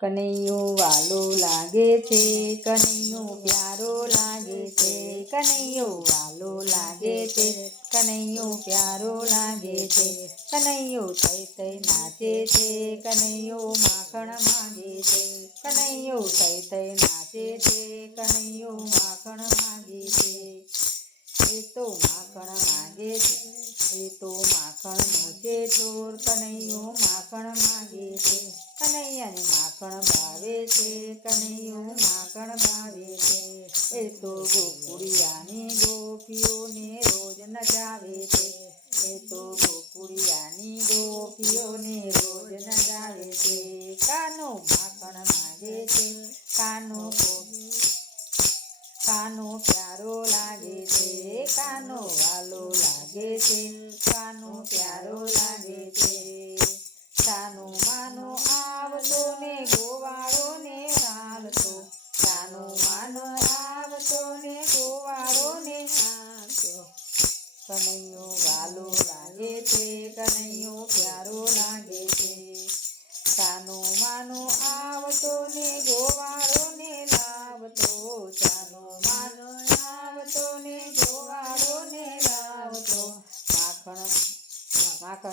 કનૈયું વાલો લાગે છે, કનૈયો પ્યારો લાગે છે, કનૈયો વાલો લાગે છે, કનૈયો પ્યારો લાગે છે, કનૈયો થઈ થઈ નાચે છે, કનૈયો માખણ માગે છે, કનૈયો થઈ થઈ નાચે છે, કનૈયો માખણ માગે છે. એ તો માખણ માગે છે, એ તો માખણ નોચે ચોર કનૈયો માખણ માગે છે. કનૈયાને માખણ ભાવે છે, કનૈયો માખણ ભાવે છે. એ તો ગોકુળિયાની ગોપીઓને રોજ નચાવે છે. એ તો ગોકુળિયાની ગોપીઓને રોજ નચાવે છે. કાનો માખણ માગે છે, કાનો કાનો પ્યારો લાગે છે. કાનો વાલો લાગે છે, કાનો પ્યારો લાગે છે. સાનો માનો આવતો ને ગોવાળો ને હાલતો સાનો માનો આવતો ને ગોવાળો ને હાલતો કનૈયો વાલો લાગે છે, કનૈયો પ્યારો લાગે છે. સાનો માનો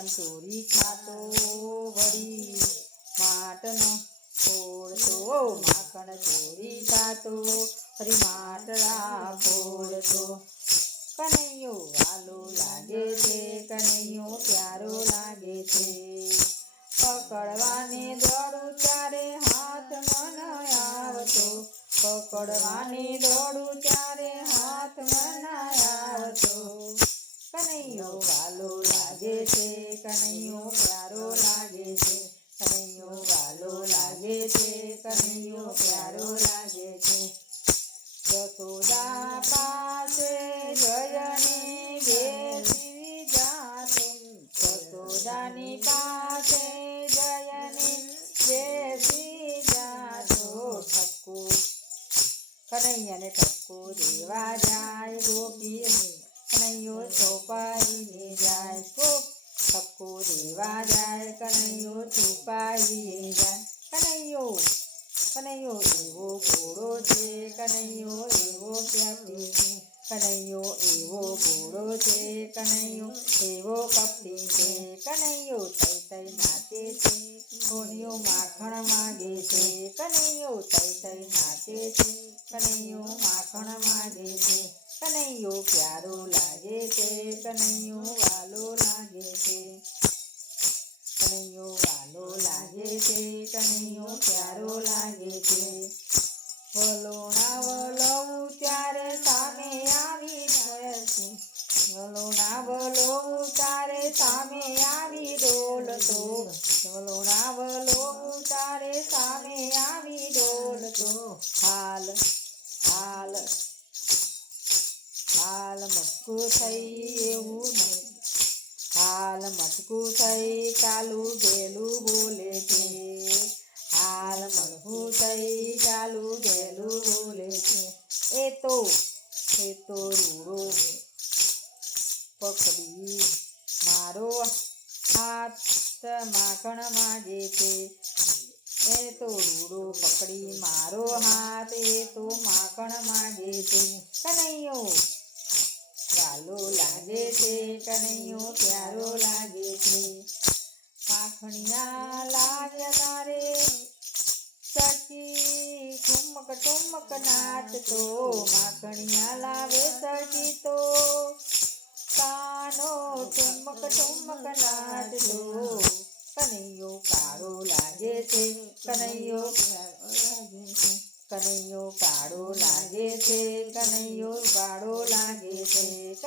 ચોરી ખાતો વળી માટનો ફોડતો માખણ ચોરી ખાતો ફરી માટડા ફોડતો કનૈયો વાલો લાગે છે, કનૈયો પ્યારો લાગે છે. પકડવાને દોડું ત્યારે હાથમાં મન આવતો, પકડવાને દોડું ત્યારે હાથમાં મન આવતો. કનૈયો વાલો લાગે છે, કનૈયો પ્યારો લાગે છે, કનૈયો વાલો લાગે છે, કનૈયો પ્યારો લાગે છે. યશોદા પાસે જયને બેસી જાતે યશોદાની પાસે જયને બેસી જાતો ઠપકો. કનૈયાને ઠપકો દેવા જાય ગોપી કનૈયો ચોપાઈને જાય કો ઠપકો દેવા જાય. કનૈયો છુપાઈને જાય. કનૈયો કનૈયો એવો ઘોડો છે, કનૈયો એવો પ્યાપી છે? કનૈયો એવો ઘોડો છે, કનૈયો એવો કપટી છે. કનૈયો થઈ થઈ નાચે છે કોનિયો માખણ માગે છે. કનૈયો થઈ થઈ નાચે છે, કનૈયો માખણ માગે છે. કનૈયો પ્યારો લાગે છે, કનૈયો વાલો લાગે છે. કનૈયો વાલો લાગે છે, કનૈયો પ્યારો લાગે છે. વલોણા વલવું ત્યારે સામે આવી છે. વલોણા વલવું ત્યારે સામે આવી ડોલતો વલોણા વલો ત્યારે સામે આવી ડોલતો હાલ હાલ હાલ. મટકું થઈ એવું નહીં હાલ મટકું થઈ ચાલુ ગેલું બોલે છે હાલ મટકું થઈ ચાલુ ગેલું બોલે છે એ તો રૂડો પકડી મારો હાથ માખણ માગે છે એ તો રૂડો પકડી મારો હાથ એ તો માખણ માગે છે. કનૈયો વાલો લાગે છે, કનૈયો પ્યારો લાગે છે. માખણિયા લાગ્યા તારે સખી ઠુમક ઠુમક નાચતો માખણિયા લાવે સખી તો. કાનો ઠુમક ઠુમક નાચતો કનૈયો કાળો લાગે છે, કનૈયો કનૈયો કાળો લાગે છે, કનૈયો કાળો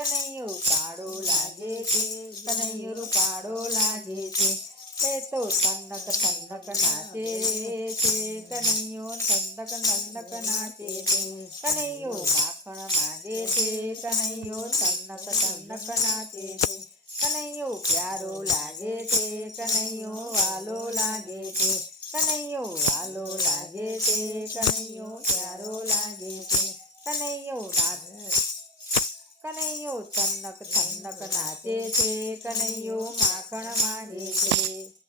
છે કનૈયો કાળો લાગે છે કનૈયો કાળો લાગે છે. તે તો તન્નક તન્નક નાચે છે કનૈયો તન્નક તન્નક નાચે છે. કનૈયો માખણ માગે છે કનૈયો તન્નક તન્નક નાચે છે. કનૈયો પ્યારો લાગે છે કનૈયો વાલો લાગે છે. કનૈયો વાલો લાગે છે કનૈયો પ્યારો લાગે છે. કનૈયો નાચ કનૈયો તન્નક તન્નક નાચે છે કનૈયો માખણ માગે છે